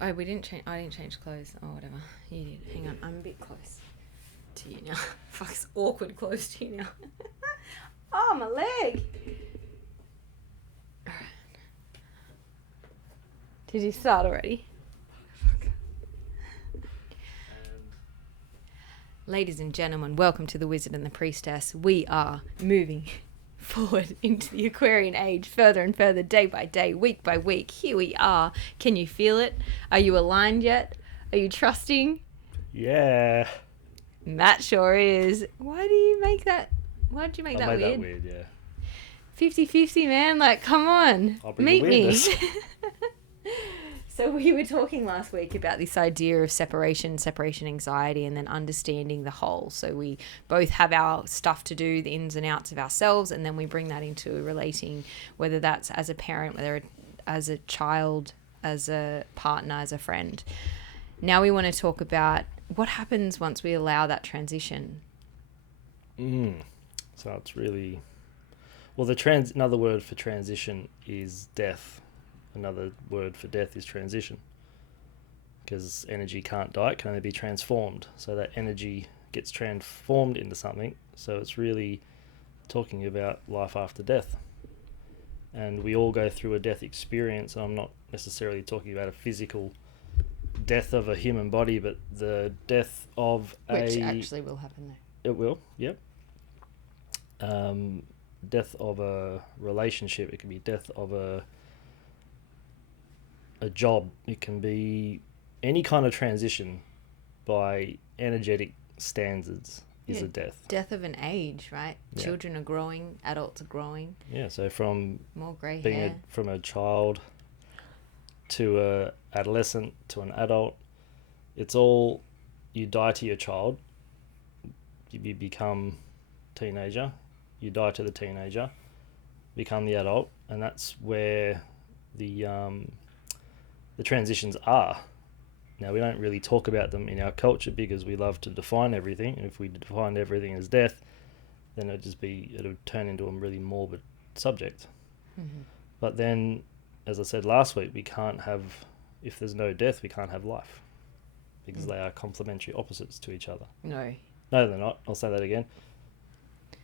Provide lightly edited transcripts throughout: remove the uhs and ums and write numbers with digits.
Oh, we didn't change. I didn't change clothes. Oh, whatever. You did. Hang on. I'm a bit close to you now. Fuck, it's awkward close to you now. Oh, my leg. Alright. Did you start already? Ladies and gentlemen, welcome to The Wizard and the Priestess. We are moving forward into the Aquarian age, further and further, day by day, week by week. Here we are. Can you feel it? Are you aligned yet? Are you trusting? Yeah. Matt sure is. Why do you make that? Why did you make that I made weird? that weird, yeah. 50-50, man. Like, come on. I'll bring Meet the me. weirdness. So we were talking last week about this idea of separation anxiety, and then understanding the whole. So we both have our stuff to do, the ins and outs of ourselves, and then we bring that into relating, whether that's as a parent, whether as a child, as a partner, as a friend. Now we want to talk about what happens once we allow that transition. So it's really... Well, another word for transition is death. Another word for death is transition. Because energy can't die, it can only be transformed. So that energy gets transformed into something. So it's really talking about life after death. And we all go through a death experience. I'm not necessarily talking about a physical death of a human body, but the death of Which actually will happen though. It will, yep. Death of a relationship. It can be death of a job. It can be any kind of transition by energetic standards is a death. Death of an age, right? Yeah. Children are growing, adults are growing. Yeah, so from more grey being hair. from a child to a adolescent to an adult, it's all, you die to your child, you become teenager, you die to the teenager, become the adult, and that's where the transitions are. Now, we don't really talk about them in our culture because we love to define everything, and if we defined everything as death, then it would turn into a really morbid subject. Mm-hmm. But then, as I said last week, if there's no death, we can't have life, because they are complementary opposites to each other. No, they're not. I'll say that again.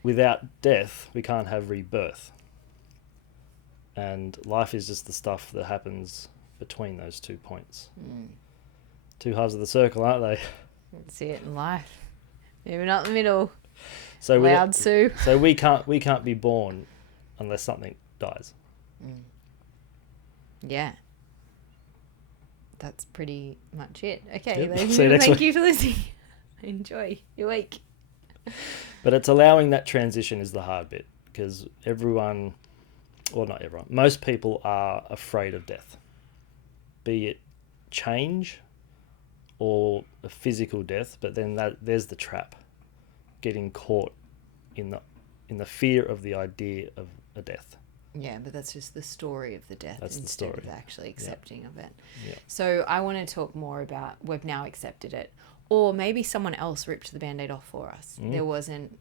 Without death, we can't have rebirth. And life is just the stuff that happens between those 2 points. Two halves of the circle, aren't they? see it in life. Maybe not in the middle. So Loud Sue. So we can't be born unless something dies. Yeah. That's pretty much it. Okay, Yep. ladies, See you next thank week. you for listening. Enjoy your week. But it's allowing that transition is the hard bit, because not everyone, most people are afraid of death, be it change or a physical death. But then there's the trap, getting caught in the fear of the idea of a death. Yeah, but that's just the story of the death. That's the instead story. of actually accepting of it. Yeah. So I want to talk more about, we've now accepted it, or maybe someone else ripped the Band-Aid off for us. There wasn't,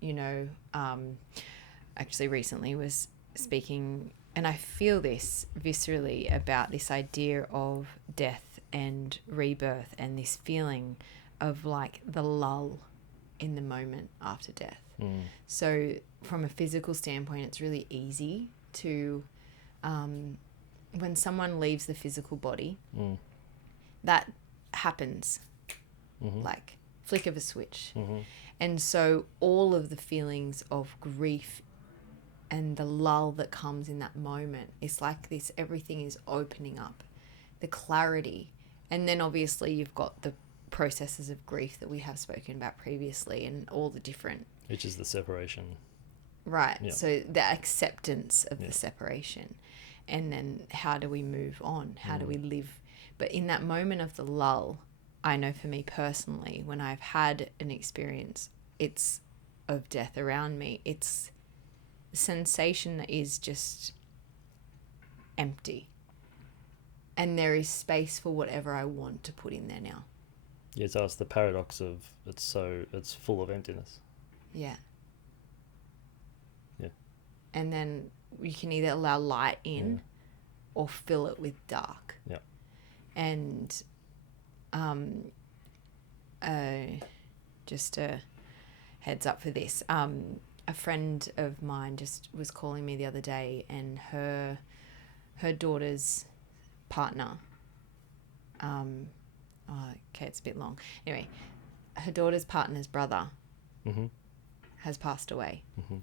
actually recently was speaking, and I feel this viscerally about this idea of death and rebirth, and this feeling of like the lull in the moment after death. So from a physical standpoint, it's really easy to, when someone leaves the physical body, that happens like flick of a switch. And so all of the feelings of grief and the lull that comes in that moment, it's like this, everything is opening up, the clarity. And then obviously you've got the processes of grief that we have spoken about previously, and all the different, Which is the separation. right. Yeah. So the acceptance of the separation, and then how do we move on? How do we live? But in that moment of the lull, I know for me personally, when I've had an experience, it's of death around me, it's a sensation that is just empty. And there is space for whatever I want to put in there now. Yeah, so it's the paradox of it's full of emptiness. Yeah. Yeah. And then you can either allow light in or fill it with dark. Yeah. And just a heads up for this. A friend of mine just was calling me the other day, and her daughter's partner. Okay, it's a bit long. Anyway, her daughter's partner's brother Mm-hmm. has passed away, Mm-hmm.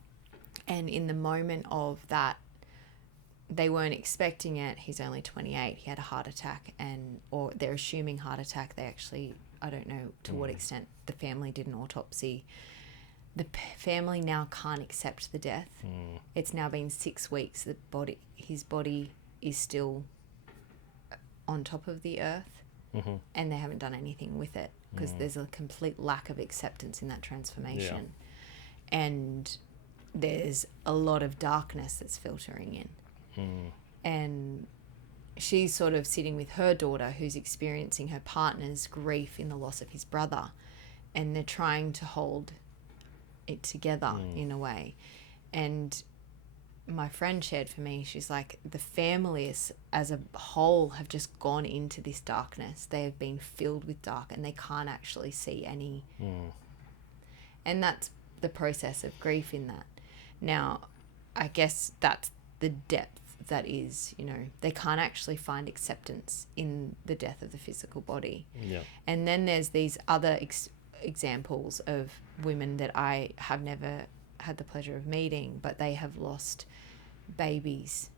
and in the moment of that, they weren't expecting it. He's only 28. He had a heart attack, or they're assuming heart attack. They actually, I don't know to what extent the family did an autopsy. The family now can't accept the death. It's now been 6 weeks. His body is still on top of the earth, Mm-hmm. and they haven't done anything with it because there's a complete lack of acceptance in that transformation. And there's a lot of darkness that's filtering in. And she's sort of sitting with her daughter who's experiencing her partner's grief in the loss of his brother, and they're trying to hold it together in a way. And my friend shared for me, she's like, the families as a whole have just gone into this darkness. They have been filled with dark, and they can't actually see any. And that's the process of grief in that. Now, I guess that's the depth that is, they can't actually find acceptance in the death of the physical body. Yeah. And then there's these other examples of women that I have never had the pleasure of meeting, but they have lost babies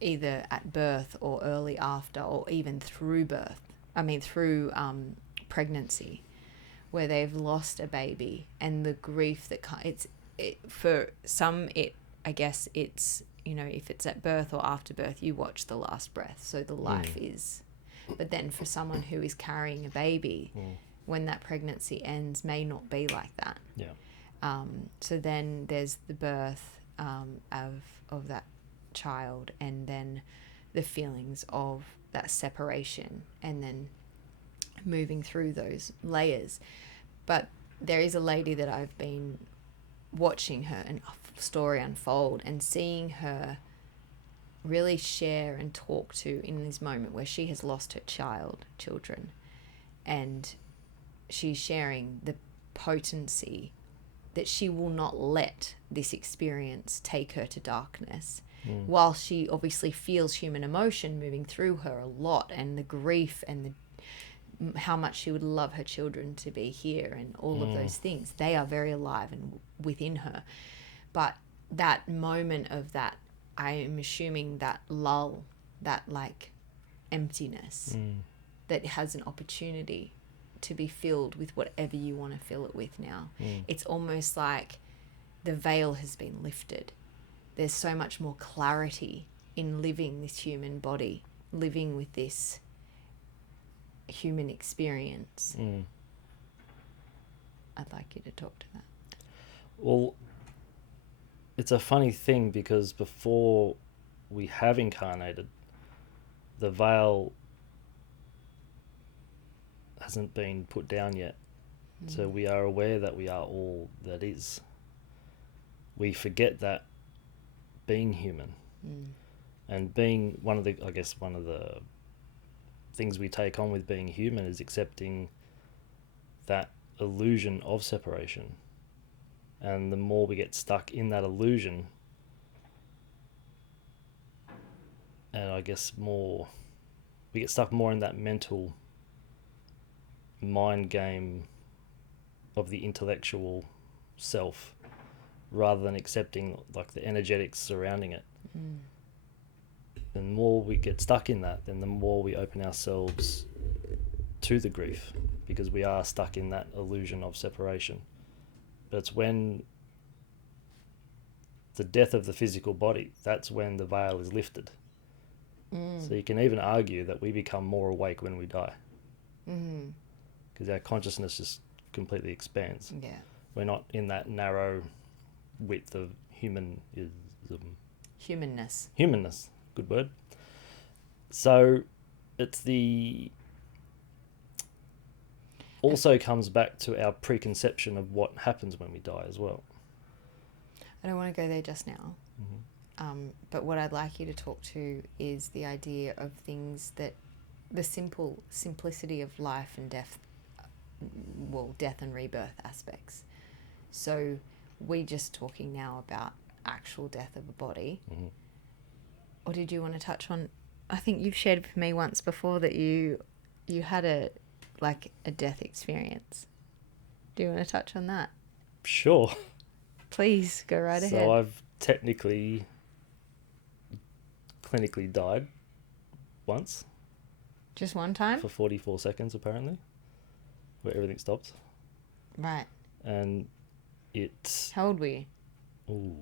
either at birth or early after, or even through pregnancy, where they've lost a baby, and the grief that for some, I guess it's, if it's at birth or after birth, you watch the last breath, so the life is. But then for someone who is carrying a baby, when that pregnancy ends, may not be like that. Yeah. So then there's the birth of that child, and then the feelings of that separation, and then moving through those layers. But there is a lady that I've been watching her and story unfold, and seeing her really share and talk to in this moment where she has lost her children, and she's sharing the potency that she will not let this experience take her to darkness. While she obviously feels human emotion moving through her a lot, and the grief and how much she would love her children to be here, and all of those things, they are very alive and within her. But that moment of that, I am assuming that lull, that like emptiness, that has an opportunity to be filled with whatever you want to fill it with now. It's almost like the veil has been lifted. There's so much more clarity in living this human body, living with this human experience. I'd like you to talk to that. Well, it's a funny thing, because before we have incarnated, the veil hasn't been put down yet. So we are aware that we are all that is. We forget that being human, and being one of the things we take on with being human is accepting that illusion of separation. And the more we get stuck in that illusion, and I guess we get stuck more in that mental mind game of the intellectual self, rather than accepting like the energetics surrounding it. The more we get stuck in that, then the more we open ourselves to the grief, because we are stuck in that illusion of separation. But it's when the death of the physical body, that's when the veil is lifted. So you can even argue that we become more awake when we die, because our consciousness just completely expands. We're not in that narrow width of Humanness, good word. So it's also comes back to our preconception of what happens when we die as well. I don't want to go there just now. But what I'd like you to talk to is the idea of things that the simplicity of life and death, well, death and rebirth aspects. So we're just talking now about actual death of a body. Mm-hmm. Or did you want to touch on, I think you've shared with me once before that you had a death experience. Do you want to touch on that? Sure. Please go right ahead. So I've technically clinically died once. Just one time? For 44 seconds, apparently, where everything stopped. Right. And it... How old were you? Ooh.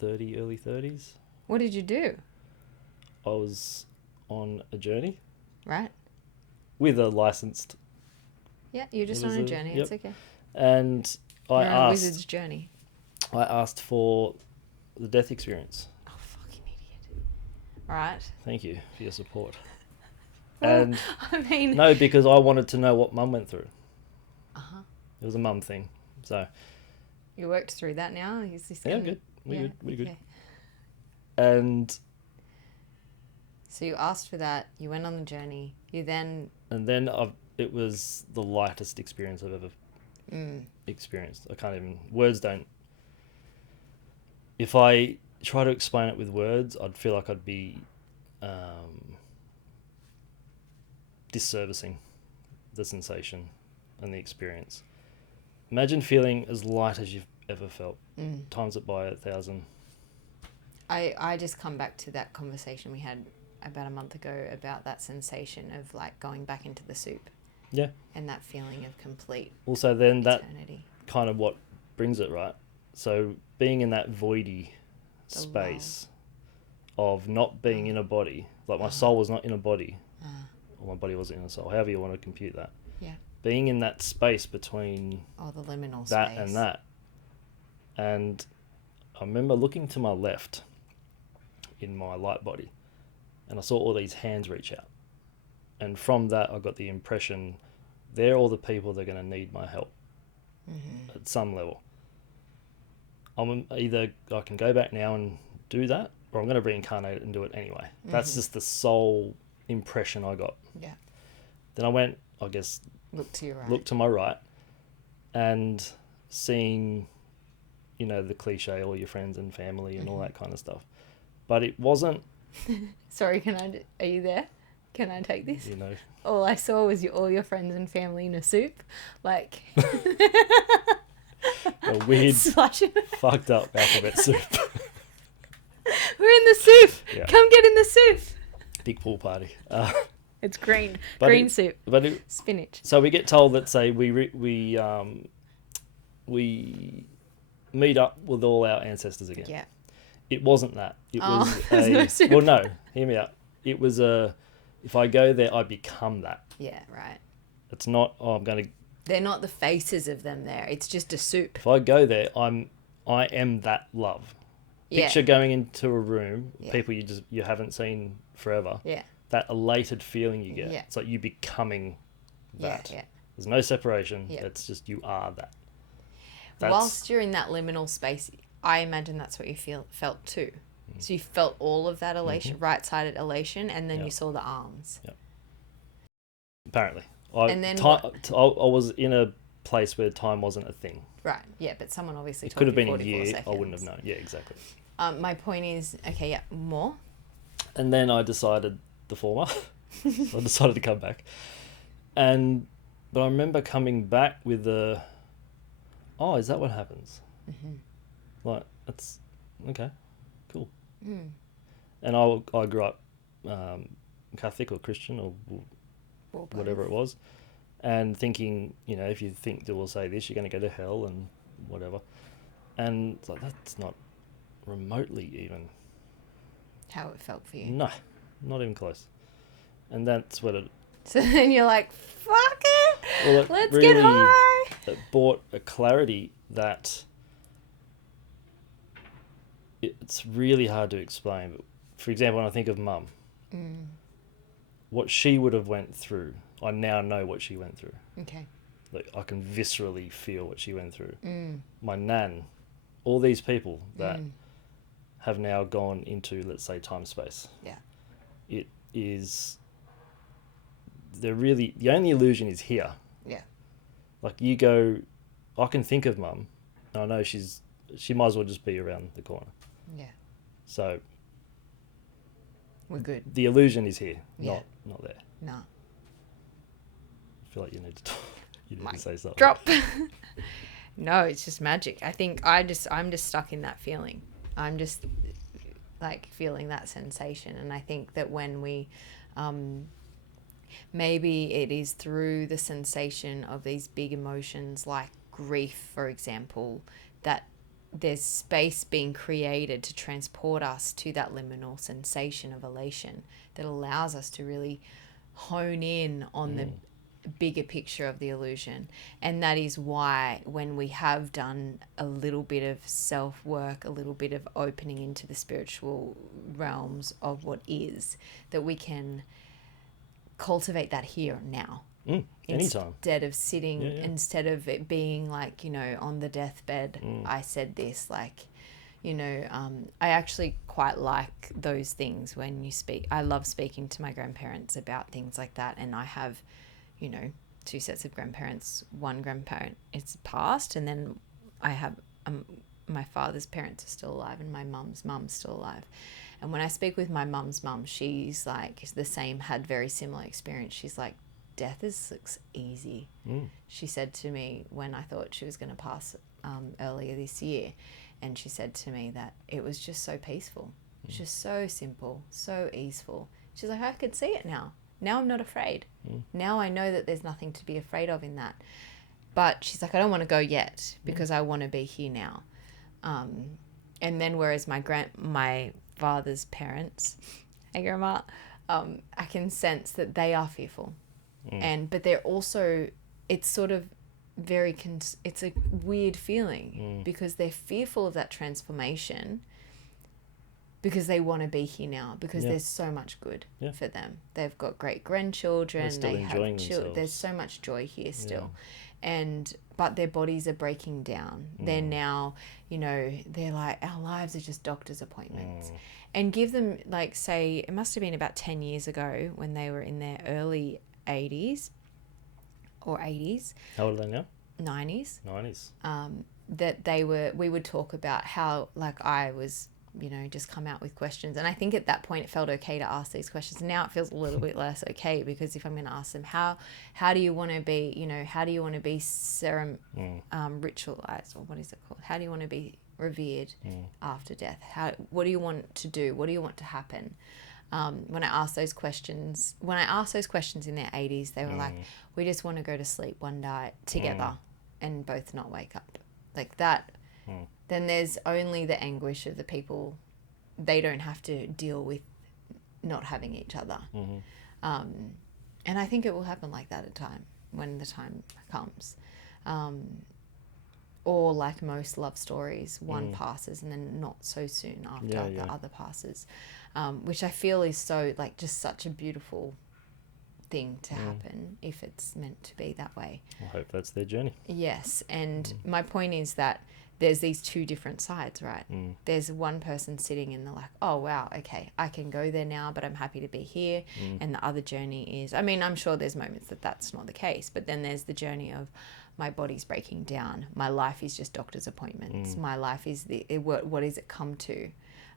30, early 30s. What did you do? I was on a journey. Right. With a licensed... Yeah, you're just on a journey. Yep. It's okay. And You're on a wizard's journey. I asked for the death experience. Oh, fucking idiot. Right. Thank you for your support. Well, And I mean... no, because I wanted to know what Mum went through. Uh-huh. It was a mum thing. So... You worked through that now? Is this Yeah, good. We're good. Okay. And... So you asked for that. You went on the journey. You then... And then it was the lightest experience I've ever experienced. I can't even... Words don't... If I try to explain it with words, I'd feel like I'd be disservicing the sensation and the experience. Imagine feeling as light as you've ever felt. Times it by 1,000. I just come back to that conversation we had about a month ago about that sensation of like going back into the soup. Yeah. And that feeling of complete Also then eternity. That kind of what brings it, right? So being in that voidy The space of not being in a body, like my soul was not in a body, or my body wasn't in a soul, however you want to compute that. Yeah. Being in that space between the liminal that space. and that. And I remember looking to my left in my light body, and I saw all these hands reach out. And from that, I got the impression they're all the people that are going to need my help at some level. Either I can go back now and do that, or I'm going to reincarnate and do it anyway. That's just the sole impression I got. Yeah. Then I went, I guess, Look to your right. look to my right, and seeing, the cliche, all your friends and family and all that kind of stuff. But it wasn't... Sorry, are you there? Can I take this? You know. All I saw was all your friends and family in a soup, like A weird, splashing. fucked up alphabet soup. We're in the soup. Yeah. Come get in the soup. Big pool party. It's green. But Green it- soup. But it, Spinach. so we get told that, say, we meet up with all our ancestors again. Yeah. It wasn't that. It was there's no soup. Well, no. Hear me out. It was if I go there, I become that. Yeah, right. It's not. Oh, I'm going to. They're not the faces of them there. It's just a soup. If I go there, I am that love. Yeah. Picture going into a room, Yeah. people you haven't seen forever. Yeah. That elated feeling you get. Yeah. It's like you becoming that. Yeah. There's no separation. Yeah. It's just you are that. Whilst you're in that liminal space, I imagine that's what you felt too. So you felt all of that elation, right-sided elation, and then Yeah. you saw the arms. Apparently. And then I was in a place where time wasn't a thing. Right. Yeah, but someone obviously It told could have you been a 44 year. seconds. I wouldn't have known. Yeah, exactly. My point is, okay, yeah, more. And then I decided the former. So I decided to come back. But I remember coming back with the, oh, is that what happens? Like, that's, okay, cool. And I grew up Catholic or Christian or whatever it was, and thinking, if you think that we'll say this, you're going to go to hell and whatever. And it's like, that's not remotely even. How it felt for you. No, not even close. And that's what it... So then you're like, fuck it, Well, let's really, get high. It brought a clarity that it's really hard to explain. But for example, when I think of Mum, what she would have went through, I now know what she went through. Okay. Like, I can viscerally feel what she went through. My nan, all these people that have now gone into, let's say, time space. Yeah. it is the only illusion is here. Yeah. Like you go, I can think of mum. I know she might as well just be around the corner. Yeah. So we're good. the illusion is here, Yeah. not there. No. I feel like you need to talk. You need to say something. Drop. No, it's just magic. I think I'm just stuck in that feeling. I'm just like feeling that sensation, and I think that when we maybe it is through the sensation of these big emotions like grief, for example, that there's space being created to transport us to that liminal sensation of elation that allows us to really hone in on the bigger picture of the illusion. And that is why when we have done a little bit of self-work, a little bit of opening into the spiritual realms of what is, that we can cultivate that here now. Anytime. Instead of sitting, Yeah. instead of it being like, on the deathbed, I said this, like, I actually quite like those things when you speak. I love speaking to my grandparents about things like that. And I have, two sets of grandparents. One grandparent is passed, and then I have my father's parents are still alive, and my mum's still alive. And when I speak with my mum's mum, she's like the same, had very similar experience. She's like, death looks easy. She said to me when I thought she was going to pass earlier this year, and she said to me that it was just so peaceful. It's just so simple, so easeful. She's like, I could see it now. Now I'm not afraid. Now I know that there's nothing to be afraid of in that. But she's like, I don't want to go yet because I want to be here now. And then whereas my father's parents, hey grandma, I can sense that they are fearful. But they're also, it's sort of it's a weird feeling because they're fearful of that transformation because they want to be here now, because there's so much good for them. They've got great grandchildren. They're still enjoying themselves. There's so much joy here still. But their bodies are breaking down. They're now, they're like, our lives are just doctor's appointments. And give them, like, say, it must have been about 10 years ago when they were in their early 80s or 80s. How old are they now? 90s. 90s. That we would talk about how, like, I was, just come out with questions. And I think at that point it felt okay to ask these questions. Now it feels a little bit less okay, because if I'm going to ask them, how do you want to be, how do you want to be ritualized, or what is it called? How do you want to be revered after death? What do you want to do? What do you want to happen? When I asked those questions in their 80s, they were like, we just want to go to sleep one night together and both not wake up. Like that. Then there's only the anguish of the people. They don't have to deal with not having each other. And I think it will happen like that when the time comes. Or like most love stories, one passes and then not so soon after the other passes, which I feel is so, like, just such a beautiful thing to happen if it's meant to be that way. I hope that's their journey. Yes, and my point is that there's these two different sides, right? There's one person sitting in the like, oh, wow, okay, I can go there now, but I'm happy to be here. And the other journey is, I mean, I'm sure there's moments that that's not the case, but then there's the journey of my body's breaking down. My life is just doctor's appointments. My life is what is it come to?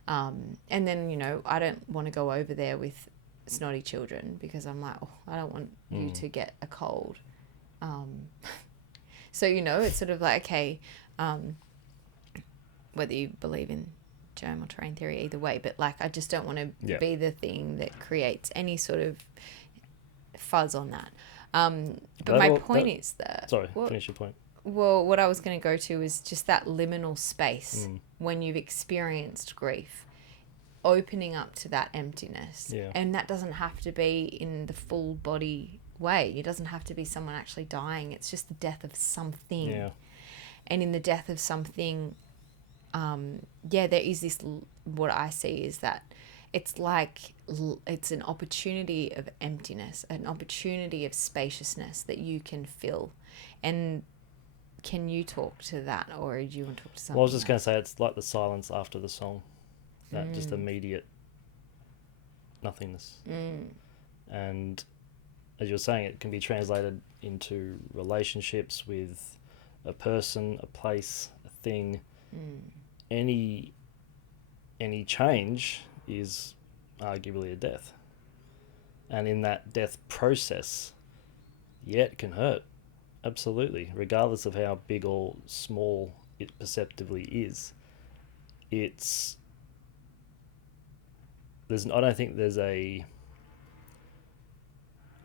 And then, I don't want to go over there with snotty children because I'm like, oh, I don't want you to get a cold. So, it's sort of like, okay, whether you believe in germ or terrain theory, either way, but like, I just don't want to be the thing that creates any sort of fuzz on that. But my point is that... Sorry, finish your point. Well, what I was going to go to is just that liminal space when you've experienced grief, opening up to that emptiness. Yeah. And that doesn't have to be in the full body way. It doesn't have to be someone actually dying. It's just the death of something. Yeah. And in the death of something, there is this, what I see is that it's like, it's an opportunity of emptiness, an opportunity of spaciousness that you can fill. And can you talk to that, or do you want to talk to something? Well, I was just going to say, it's like the silence after the song, that just immediate nothingness. Mm. And as you're saying, it can be translated into relationships with a person, a place, a thing. Mm. Any change is arguably a death. And in that death process, yeah, it can hurt. Absolutely. Regardless of how big or small it perceptively is. I don't think there's a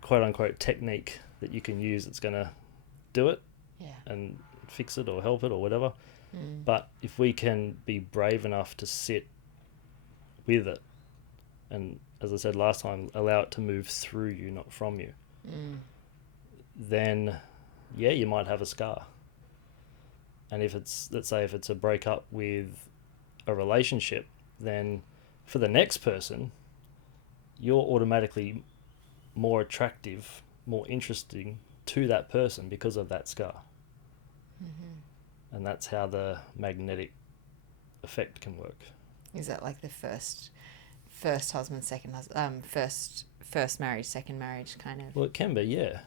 quote unquote technique that you can use that's going to do it Yeah. and fix it or help it or whatever. Mm. But if we can be brave enough to sit with it and, as I said last time, allow it to move through you, not from you, then yeah, you might have a scar. And if it's, let's say if it's a breakup with a relationship, then for the next person, you're automatically more attractive, more interesting to that person because of that scar. And that's how the magnetic effect can work. Is that like the first husband, second husband, first marriage, second marriage kind of? Well, it can be, yeah.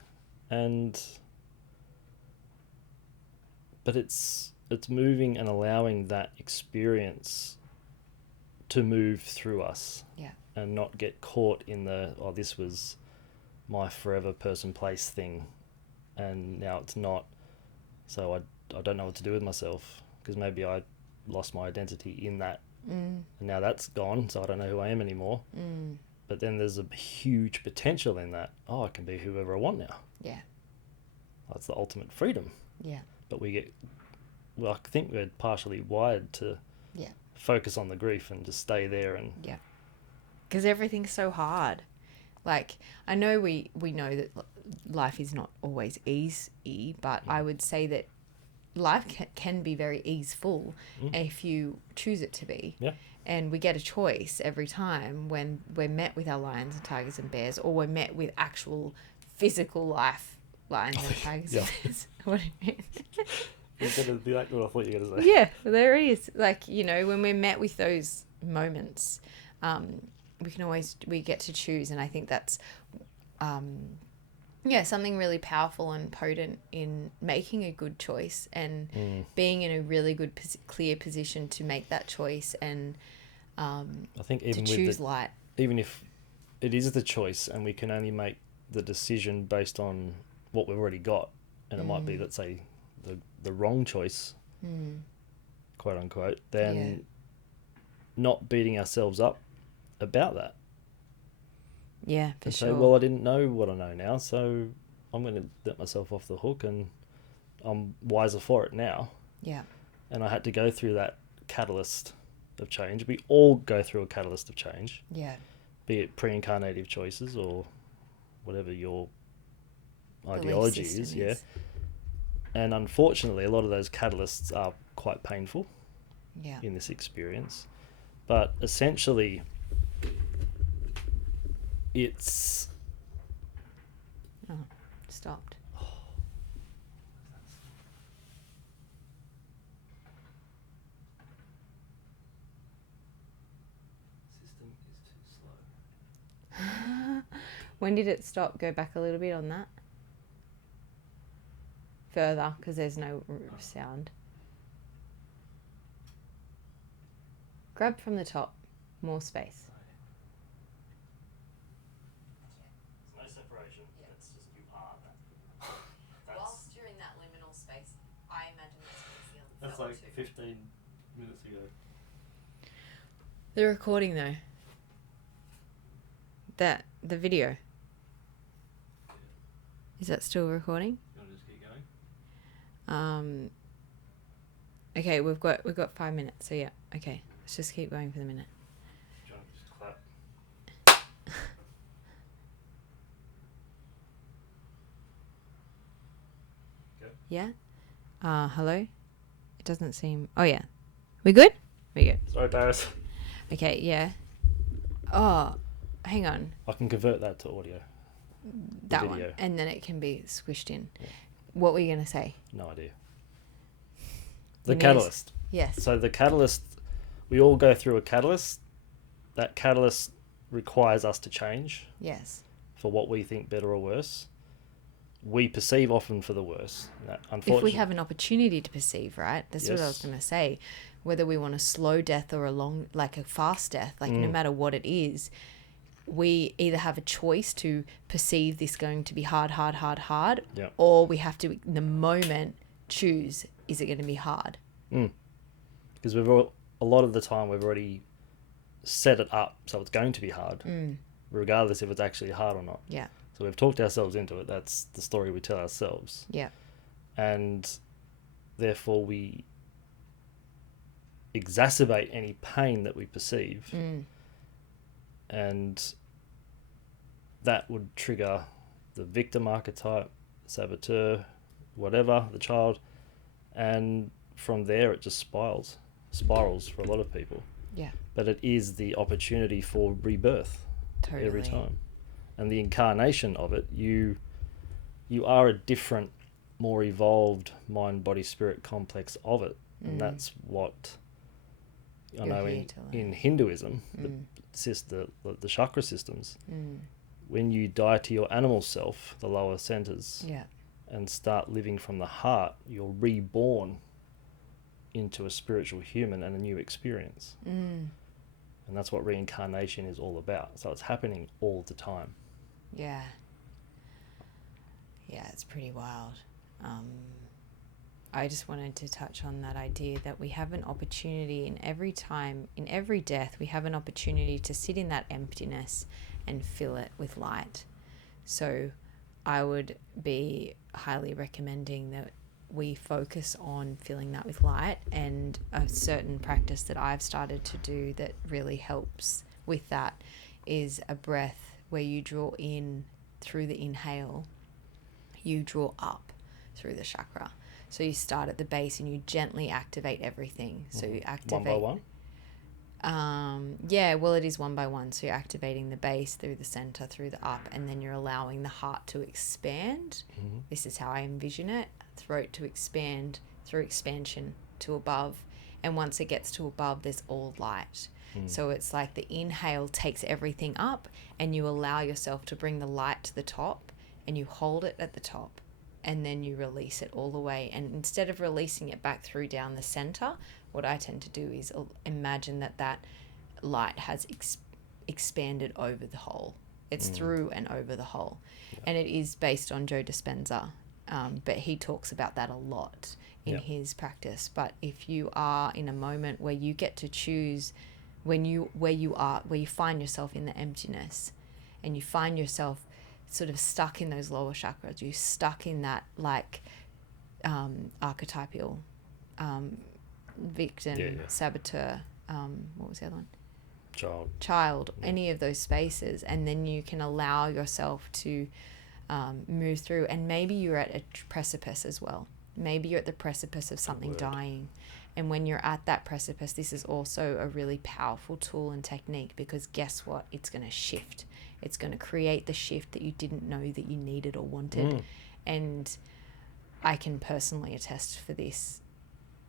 But it's moving and allowing that experience to move through us. Yeah. And not get caught in this was my forever person place thing and now it's not, so I don't know what to do with myself because maybe I lost my identity in that, and now that's gone, so I don't know who I am anymore. But then there's a huge potential in that. I can be whoever I want now. Yeah. That's the ultimate freedom. Yeah. But I think we're partially wired to focus on the grief and just stay there and because everything's so hard. Like, I know we know that life is not always easy, but I would say that life can be very easeful if you choose it to be. Yeah. And we get a choice every time when we're met with our lions and tigers and bears, or we're met with actual physical life lions and tigers and bears. What do you mean? It's going to be like what I thought you were going to say. Yeah, there it is. Like, when we're met with those moments, we get to choose, and I think that's something really powerful and potent in making a good choice and being in a really good clear position to make that choice and I think even to choose light. Even if it is the choice and we can only make the decision based on what we've already got, and it might be, let's say, the wrong choice, quote unquote, then not beating ourselves up about that. Yeah, for sure. Say, well, I didn't know what I know now, so I'm going to let myself off the hook, and I'm wiser for it now. Yeah. And I had to go through that catalyst of change. We all go through a catalyst of change. Yeah. Be it pre-incarnative choices or whatever your ideology is. Yeah. And unfortunately, a lot of those catalysts are quite painful in this experience. But essentially, it's... Oh, stopped. System is too slow. When did it stop? Go back a little bit on that. Further, because there's no sound. Grab from the top. More space. There's no separation. Yeah. That's just you are that. Whilst you're in that liminal space, I imagine it's That's like 15 minutes ago. The recording though. The video. Is that still recording? You want to just keep going? Okay, we've got 5 minutes, so yeah. Okay, let's just keep going for the minute. Do you want to just clap? Go. Yeah? Hello? It doesn't seem... Oh, yeah. We good? We good. Sorry, Barris. Okay, yeah. Oh, hang on. I can convert that to audio. That video. one. And then it can be squished in. Yeah. What were you going to say? No idea. You The need- catalyst. Yes. So the catalyst, we all go through a catalyst. That catalyst requires us to change Yes. for what we think better or worse, we perceive often for the worse. Now, If unfortunately, we have an opportunity to perceive, right? That's what I was Yes. going to say. Whether we want a slow death or a long, like a fast death, like no matter what it is, we either have a choice to perceive this going to be hard, Yeah. or we have to, in the moment, choose, is it going to be hard? because a lot of the time we've already set it up so it's going to be hard, regardless if it's actually hard or not. Yeah. So we've talked ourselves into it. That's the story we tell ourselves. Yeah. And therefore we exacerbate any pain that we perceive. And that would trigger the victim archetype, saboteur, whatever, the child. And from there it just spirals for a lot of people. Yeah. But it is the opportunity for rebirth Totally. every time. And the incarnation of it, you are a different, more evolved mind, body, spirit complex of it. And that's what I You're know here to learn. in Hinduism, the chakra systems, when you die to your animal self, the lower centers, Yeah. and start living from the heart, you're reborn into a spiritual human and a new experience. And that's what reincarnation is all about. So it's happening all the time. Yeah. Yeah, it's pretty wild. I just wanted to touch on that idea that we have an opportunity in every time, in every death, we have an opportunity to sit in that emptiness and fill it with light. So I would be highly recommending that we focus on filling that with light, and a certain practice that I've started to do that really helps with that is a breath where you draw in through the inhale, you draw up through the chakra. So you start at the base and you gently activate everything. So you activate One by one? Yeah, well, it is one by one. So you're activating the base through the center, through the up, and then you're allowing the heart to expand. This is how I envision it. Throat to expand, through expansion to above. And once it gets to above, there's all light. So it's like the inhale takes everything up, and you allow yourself to bring the light to the top, and you hold it at the top, and then you release it all the way. And instead of releasing it back through down the center, what I tend to do is imagine that light has expanded over the whole. It's through and over the whole. And it is based on Joe Dispenza, but he talks about that a lot in his practice. But if you are in a moment where you get to choose where you find yourself in the emptiness, and you find yourself sort of stuck in those lower chakras, you're stuck in that archetypal victim, saboteur, what was the other one? Child, any of those spaces, and then you can allow yourself to move through. And maybe you're at a precipice as well. Maybe you're at the precipice of something dying. And when you're at that precipice, this is also a really powerful tool and technique, because guess what? It's going to shift. It's going to create the shift that you didn't know that you needed or wanted. And I can personally attest for this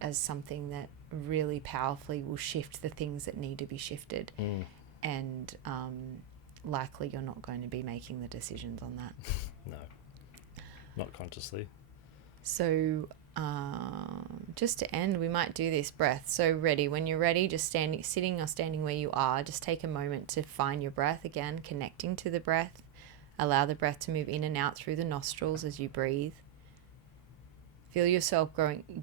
as something that really powerfully will shift the things that need to be shifted. And likely you're not going to be making the decisions on that. No, not consciously. So just to end, we might do this breath. So ready, when you're ready, just sitting or standing where you are, just take a moment to find your breath again, connecting to the breath. Allow the breath to move in and out through the nostrils as you breathe. Feel yourself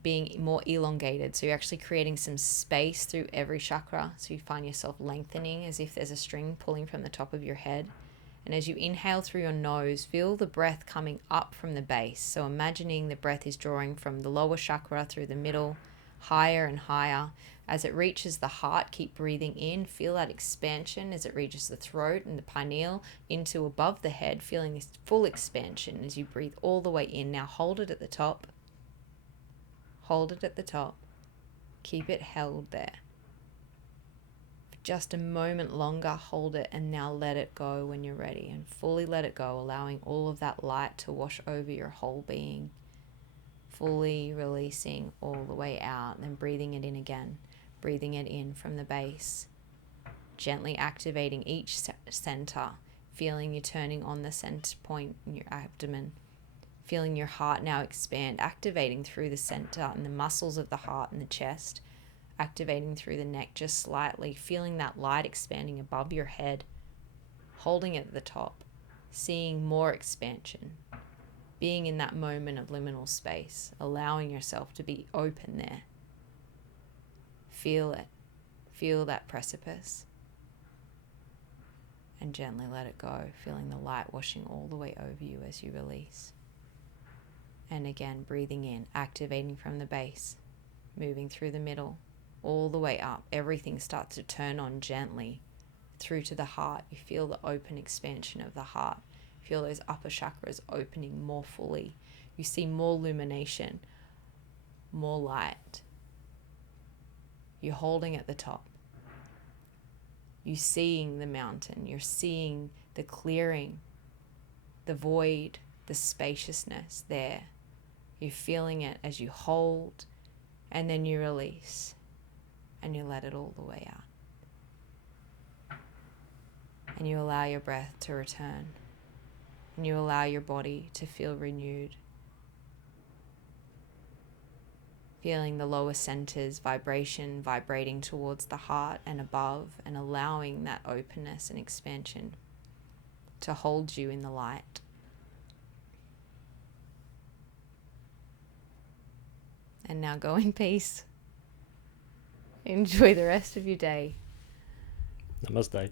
being more elongated. So you're actually creating some space through every chakra. So you find yourself lengthening as if there's a string pulling from the top of your head. And as you inhale through your nose, feel the breath coming up from the base. So imagining the breath is drawing from the lower chakra through the middle, higher and higher. As it reaches the heart, keep breathing in. Feel that expansion as it reaches the throat and the pineal into above the head, feeling this full expansion as you breathe all the way in. Now hold it at the top. Hold it at the top. Keep it held there. For just a moment longer, hold it, and now let it go when you're ready, and fully let it go, allowing all of that light to wash over your whole being. Fully releasing all the way out, and then breathing it in again. Breathing it in from the base. gently activating each center, feeling you turning on the center point in your abdomen, feeling your heart now expand, activating through the center and the muscles of the heart and the chest, activating through the neck just slightly, feeling that light expanding above your head, holding it at the top, seeing more expansion, being in that moment of liminal space, allowing yourself to be open there. Feel it. Feel that precipice. And gently let it go, feeling the light washing all the way over you as you release. And again, breathing in, activating from the base, moving through the middle, all the way up. Everything starts to turn on gently through to the heart. You feel the open expansion of the heart. Feel those upper chakras opening more fully. You see more illumination, more light. You're holding at the top. You're seeing the mountain. You're seeing the clearing, the void, the spaciousness there. You're feeling it as you hold, and then you release, and you let it all the way out. And you allow your breath to return, and you allow your body to feel renewed. Feeling the lower centers vibration vibrating towards the heart and above, and allowing that openness and expansion to hold you in the light. And now go in peace. Enjoy the rest of your day. Namaste.